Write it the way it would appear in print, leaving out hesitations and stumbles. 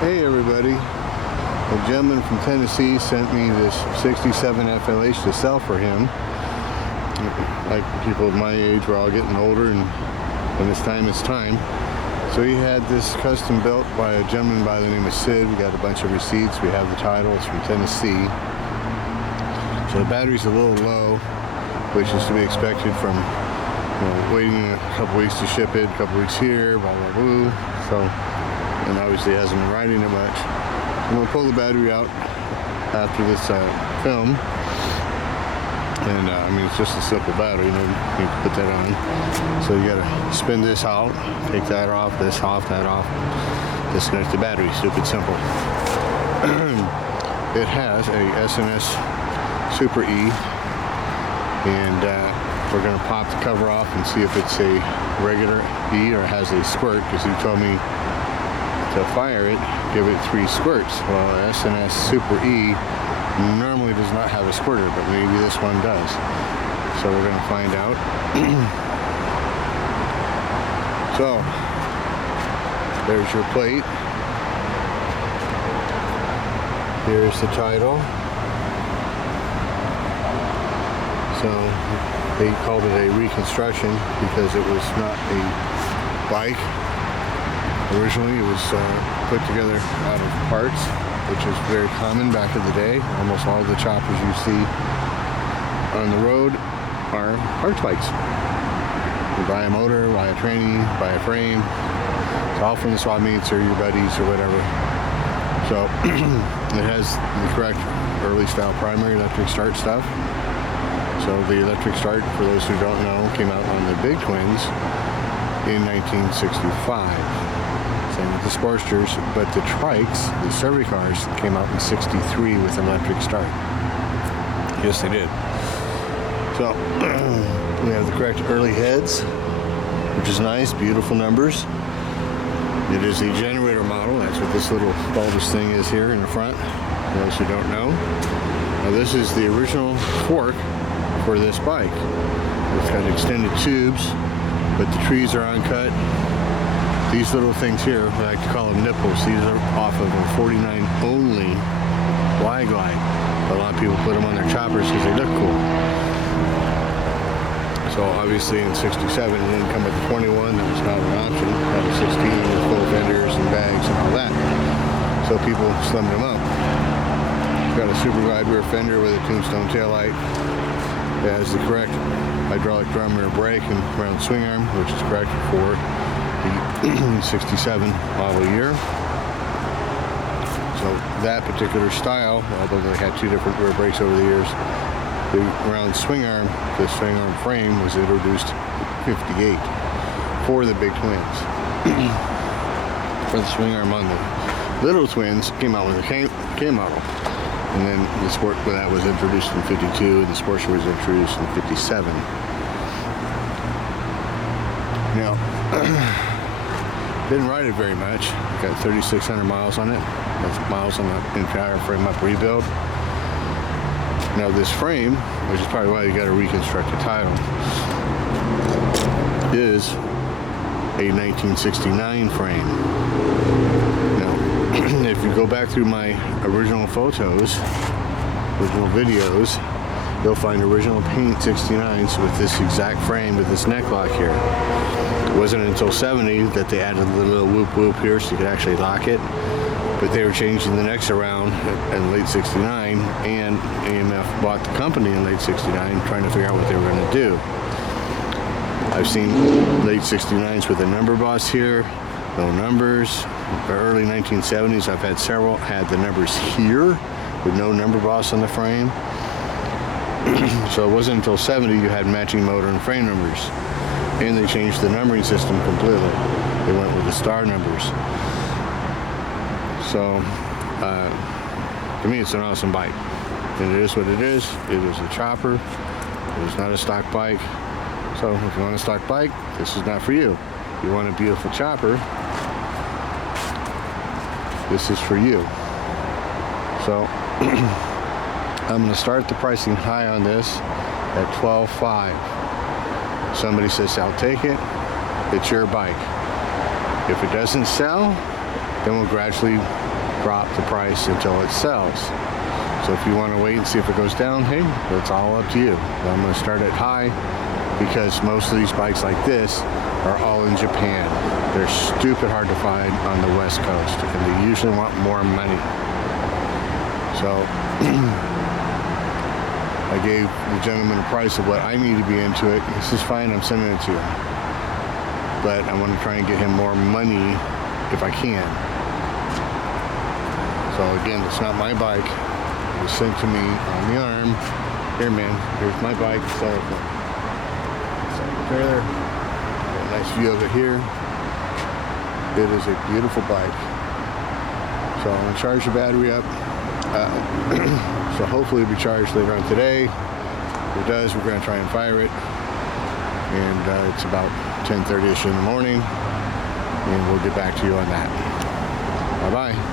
Hey everybody, a gentleman from Tennessee sent me this 67 FLH to sell for him. Like people of my age, we're all getting older, and when it's time. So he had this custom built by a gentleman by the name of Sid. We got a bunch of receipts. We have the title. It's from Tennessee. So the battery's a little low, which is to be expected from waiting a couple weeks to ship it, a couple weeks here, blah blah blah. So, and obviously hasn't been riding it much. I'm gonna pull the battery out after this film, and I mean, it's just a simple battery. You can put that on. So you gotta spin this out, take that off, this off, that off, disconnect the battery. Stupid simple. It has a SNS Super E, and we're gonna pop the cover off and see if it's a regular E or has a squirt, because he told me to fire it, give it 3 squirts. Well, SNS Super E normally does not have a squirter, but maybe this one does. So we're gonna find out. So there's your plate. Here's the title. So they called it a reconstruction because it was not a bike. Originally it was put together out of parts, which is very common back in the day. Almost all the choppers you see on the road are parts bikes. You buy a motor, buy a tranny, buy a frame. It's all from the swap meets or your buddies or whatever. So it has the correct early style primary electric start stuff. So the electric start, for those who don't know, came out on the Big Twins in 1965. Same with the Sportsters, but the trikes, the survey cars, came out in 63 with an electric start. Yes, they did. So we have the correct early heads, which is nice, beautiful numbers. It is a generator model. That's what this little bulbous thing is here in the front, for those who don't know. Now this is the original fork for this bike. It's got extended tubes, but the trees are uncut. These little things here, I like to call them nipples. These are off of a 49 only Y-Glide. A lot of people put them on their choppers because they look cool. So obviously in 67 it didn't come with the 21, that was not an option. It had a 16 with full fenders and bags and all that. So people slimmed them up. Got a super wide rear fender with a tombstone taillight. It has the correct hydraulic drum rear brake and round swing arm, which is correct for the 67 model year. So that particular style, although they had 2 different rear brakes over the years, the round swing arm, the swing arm frame was introduced in 58 for the Big Twins. For the swing arm on the Little Twins came out with a K model. And then the Sport that was introduced in 52, and the Sportster was introduced in 57. Now, didn't ride it very much. Got 3,600 miles on it. That's miles on the entire frame up rebuild. Now this frame, which is probably why you got to reconstruct the title, is a 1969 frame. Now, if you go back through my original photos, original videos, you'll find original paint 69s with this exact frame with this neck lock here. It wasn't until 70 that they added the little whoop whoop here so you could actually lock it. But they were changing the necks around in late 69, and AMF bought the company in late 69 trying to figure out what they were going to do. I've seen late 69s with a number boss here, no numbers. The early 1970s, I've had several, had the numbers here with no number boss on the frame. So it wasn't until 70 you had matching motor and frame numbers. And they changed the numbering system completely. They went with the star numbers. So, to me, it's an awesome bike. And it is what it is. It is a chopper. It is not a stock bike. So, if you want a stock bike, this is not for you. If you want a beautiful chopper, this is for you. So, I'm going to start the pricing high on this at $12,500. Somebody says, I'll take it. It's your bike. If it doesn't sell, then we'll gradually drop the price until it sells. So if you want to wait and see if it goes down, hey, that's all up to you. But I'm going to start it high because most of these bikes like this are all in Japan. They're stupid hard to find on the West Coast, and they usually want more money. So I gave the gentleman a price of what I need to be into it. This is fine, I'm sending it to you. But I want to try and get him more money if I can. So again, it's not my bike. It was sent to me on the arm. Here, man, here's my bike. So trailer. Got a nice view of it here. It is a beautiful bike. So I'm gonna charge the battery up. So hopefully it'll be charged later on today. If it does, we're gonna try and fire it. And it's about 10:30ish in the morning. And we'll get back to you on that. Bye-bye.